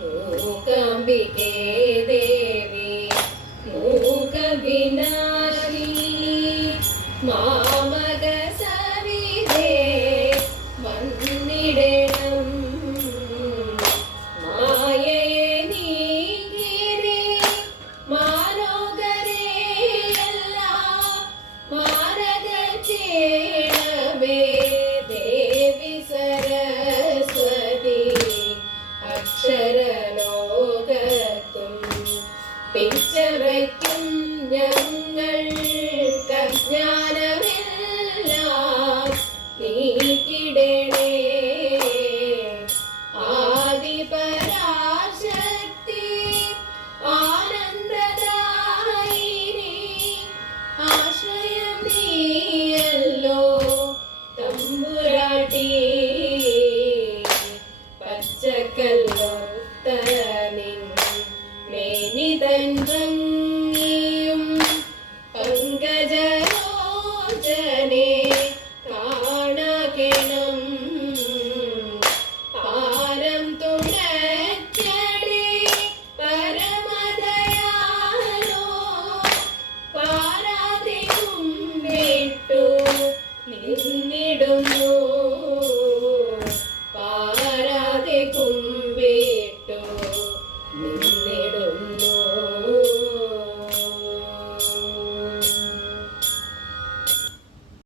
മൂകാംബികേ ദേവി മൂകവിനാശിനി മാമക സവിധേ വന്നിടണം മായയെ നീങ്ങിരേ മാനോകരെയെല്ലാം മാരക ചെയ്യണമേ ദേവി സരസ്വതി അക്ഷരലോകത്തും പിച്ചവയ്ക്കും ഞങ്ങൾക്ക് അജ്ഞാനമെല്ലാം നീക്കിടണേ ആദിപരാശക്തി ആനന്ദദായിനി ആശ്രയം നീയല്ലോ തമ്പുരാട്ടി പച്ചക്കല്ലൊത്ത നിൻ മേനിതൻ ഭംഗിയും പങ്കജലോചനേ